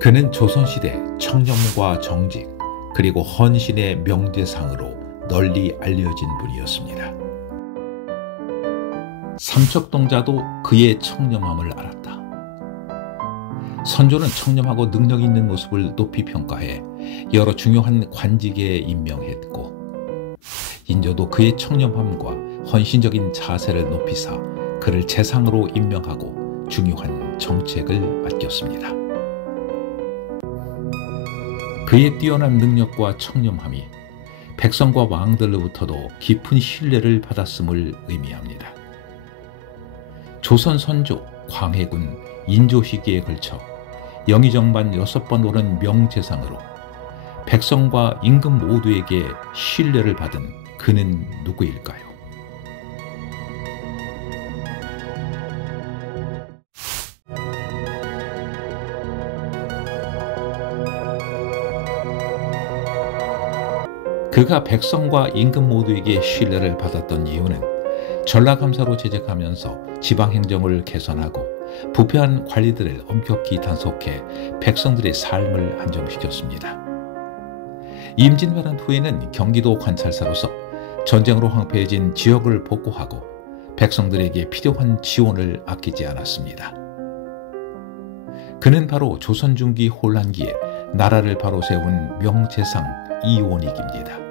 그는 조선시대 청렴과 정직 그리고 헌신의 명제상으로 널리 알려진 분이었습니다. 삼척동자도 그의 청렴함을 알았다. 선조는 청렴하고 능력 있는 모습을 높이 평가해 여러 중요한 관직에 임명했고, 인조도 그의 청렴함과 헌신적인 자세를 높이사 그를 재상으로 임명하고 중요한 정책을 맡겼습니다. 그의 뛰어난 능력과 청렴함이 백성과 왕들로부터도 깊은 신뢰를 받았음을 의미합니다. 조선 선조, 광해군, 인조 시기에 걸쳐 영의정반 6번 오른 명재상으로 백성과 임금 모두에게 신뢰를 받은 그는 누구일까요? 그가 백성과 임금 모두에게 신뢰를 받았던 이유는 전라감사로 재직하면서 지방행정을 개선하고 부패한 관리들을 엄격히 단속해 백성들의 삶을 안정시켰습니다. 임진왜란 후에는 경기도 관찰사로서 전쟁으로 황폐해진 지역을 복구하고 백성들에게 필요한 지원을 아끼지 않았습니다. 그는 바로 조선 중기 혼란기에 나라를 바로 세운 명재상 이원익입니다.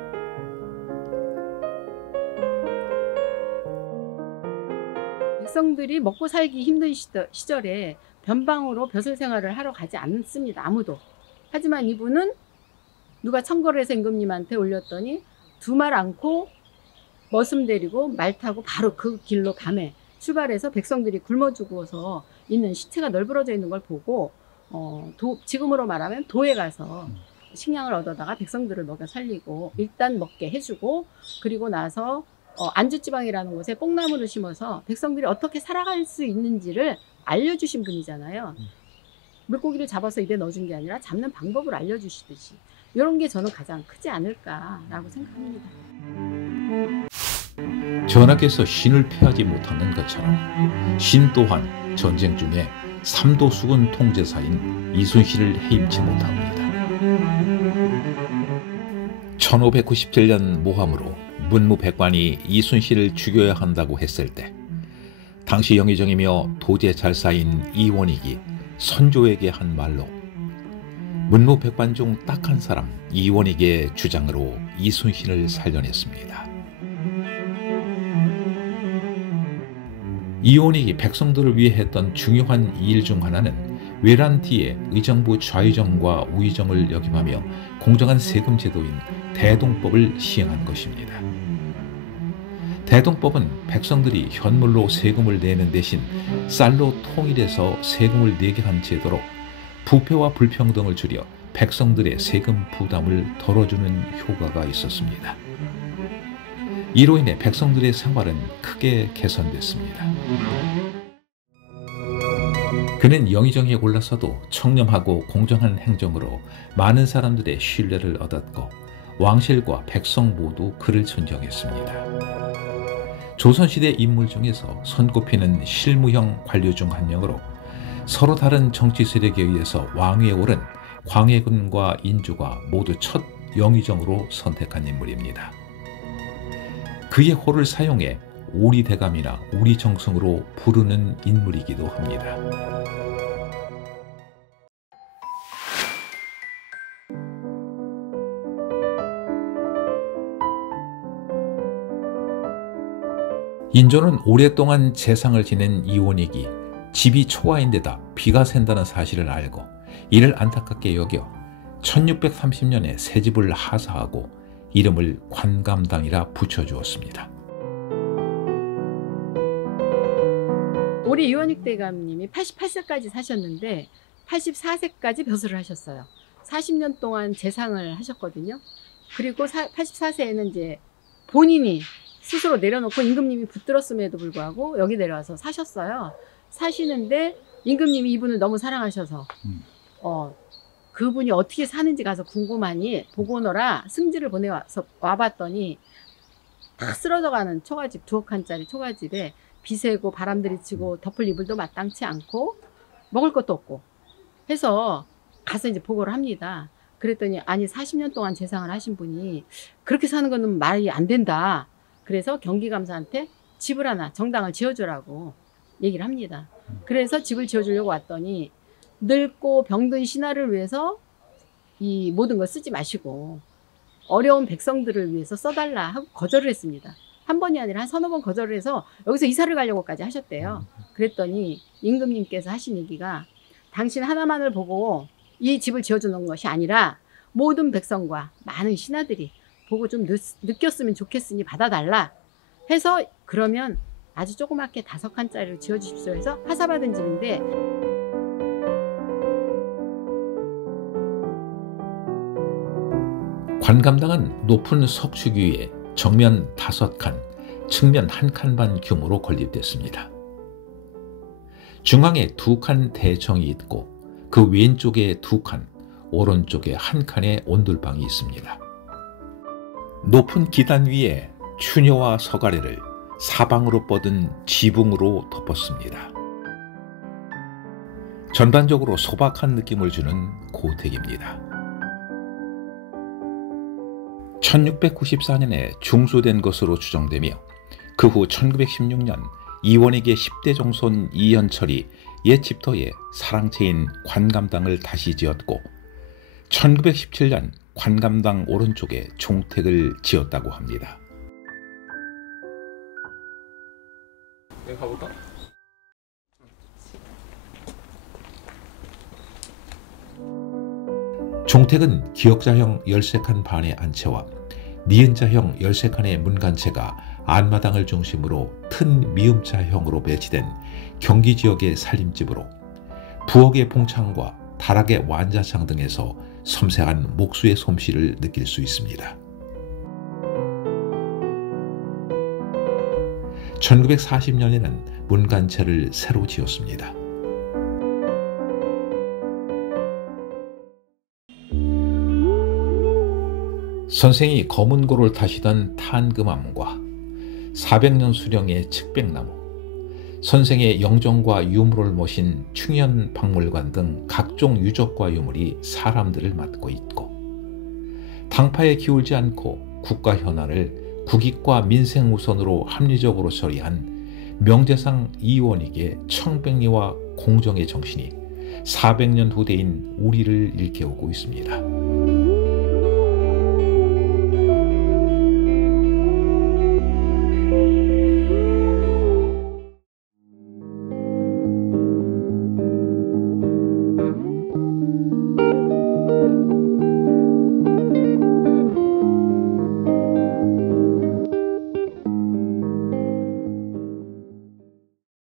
백성들이 먹고 살기 힘든 시절에 변방으로 벼슬 생활을 하러 가지 않습니다. 아무도. 하지만 이분은 누가 청거를 해서 임금님한테 올렸더니 두 말 않고 머슴 데리고 말 타고 바로 그 길로 밤에 출발해서 백성들이 굶어 죽어서 있는 시체가 널브러져 있는 걸 보고 지금으로 말하면 도에 가서 식량을 얻어다가 백성들을 먹여 살리고 일단 먹게 해주고, 그리고 나서 안주지방이라는 곳에 뽕나무를 심어서 백성들이 어떻게 살아갈 수 있는지를 알려주신 분이잖아요. 물고기를 잡아서 입에 넣어준 게 아니라 잡는 방법을 알려주시듯이 이런 게 저는 가장 크지 않을까라고 생각합니다. 전하께서 신을 패하지 못하는 것처럼 신 또한 전쟁 중에 삼도수군 통제사인 이순신을 해임치 못합니다. 1597년 모함으로 문무백관이 이순신을 죽여야 한다고 했을 때 당시 영의정이며 도제잘사인 이원익이 선조에게 한 말로 문무백관 중 딱 한 사람 이원익의 주장으로 이순신을 살려냈습니다. 이원익이 백성들을 위해 했던 중요한 일 중 하나는 외란 뒤에 의정부 좌의정과 우의정을 역임하며 공정한 세금 제도인 대동법을 시행한 것입니다. 대동법은 백성들이 현물로 세금을 내는 대신 쌀로 통일해서 세금을 내게 한 제도로 부패와 불평등을 줄여 백성들의 세금 부담을 덜어주는 효과가 있었습니다. 이로 인해 백성들의 생활은 크게 개선됐습니다. 그는 영의정에 올라서도 청렴하고 공정한 행정으로 많은 사람들의 신뢰를 얻었고 왕실과 백성 모두 그를 존경했습니다. 조선시대 인물 중에서 손꼽히는 실무형 관료 중 한 명으로 서로 다른 정치 세력에 의해서 왕위에 오른 광해군과 인조가 모두 첫 영의정으로 선택한 인물입니다. 그의 호를 사용해 오리대감이나 오리정성으로 부르는 인물이기도 합니다. 인조는 오랫동안 재상을 지낸 이원익이 집이 초가인데다 비가 샌다는 사실을 알고 이를 안타깝게 여겨 1630년에 새 집을 하사하고 이름을 관감당이라 붙여주었습니다. 올해 이원익 대감님이 88세까지 사셨는데 84세까지 벼슬을 하셨어요. 40년 동안 재상을 하셨거든요. 그리고 84세에는 이제 본인이 스스로 내려놓고 임금님이 붙들었음에도 불구하고 여기 내려와서 사셨어요. 사시는데 임금님이 이분을 너무 사랑하셔서 그분이 어떻게 사는지 가서 궁금하니 보고 오너라 승지를 보내와서 와봤더니 다 쓰러져가는 초가집, 2억 칸짜리 초가집에 비 새고 바람 들이치고 덮을 이불도 마땅치 않고 먹을 것도 없고 해서 가서 이제 보고를 합니다. 그랬더니 아니 40년 동안 재상을 하신 분이 그렇게 사는 거는 말이 안 된다. 그래서 경기감사한테 집을 하나 정당을 지어주라고 얘기를 합니다. 그래서 집을 지어주려고 왔더니 늙고 병든 신하를 위해서 이 모든 걸 쓰지 마시고 어려운 백성들을 위해서 써달라 하고 거절을 했습니다. 한 번이 아니라 한 서너 번 거절을 해서 여기서 이사를 가려고까지 하셨대요. 그랬더니 임금님께서 하신 얘기가 당신 하나만을 보고 이 집을 지어주는 것이 아니라 모든 백성과 많은 신하들이 보고 좀 느꼈으면 좋겠으니 받아달라 해서 그러면 아주 조그맣게 5칸짜리를 지어주십시오 해서 하사받은 집인데 관감당은 높은 석축 위에 정면 5칸, 측면 1칸 반 규모로 건립됐습니다. 중앙에 2칸 대정이 있고 그 왼쪽에 2칸, 오른쪽에 1칸의 온돌방이 있습니다. 높은 기단 위에 추녀와 서가래를 사방으로 뻗은 지붕으로 덮었습니다. 전반적으로 소박한 느낌을 주는 고택입니다. 1694년에 중수된 것으로 추정되며 그 후 1916년 이원익의 10대 종손 이현철이 옛 집터에 사랑채인 관감당을 다시 지었고 1917년 관감당 오른쪽에 종택을 지었다고 합니다. 내가 가볼까? 종택은 기역자형 13칸 반의 안채와 니은자형 13칸의 문간채가 안마당을 중심으로 튼 미음자형으로 배치된 경기 지역의 살림집으로 부엌의 봉창과 다락의 완자창 등에서 섬세한 목수의 솜씨를 느낄 수 있습니다. 1940년에는 문간채를 새로 지었습니다. 선생이 검은고를 타시던 탄금암과 400년 수령의 측백나무, 선생의 영정과 유물을 모신 충현박물관 등 각종 유적과 유물이 사람들을 맡고 있고 당파에 기울지 않고 국가 현안을 국익과 민생 우선으로 합리적으로 처리한 명재상 이원익의 청백리와 공정의 정신이 400년 후대인 우리를 일깨우고 있습니다.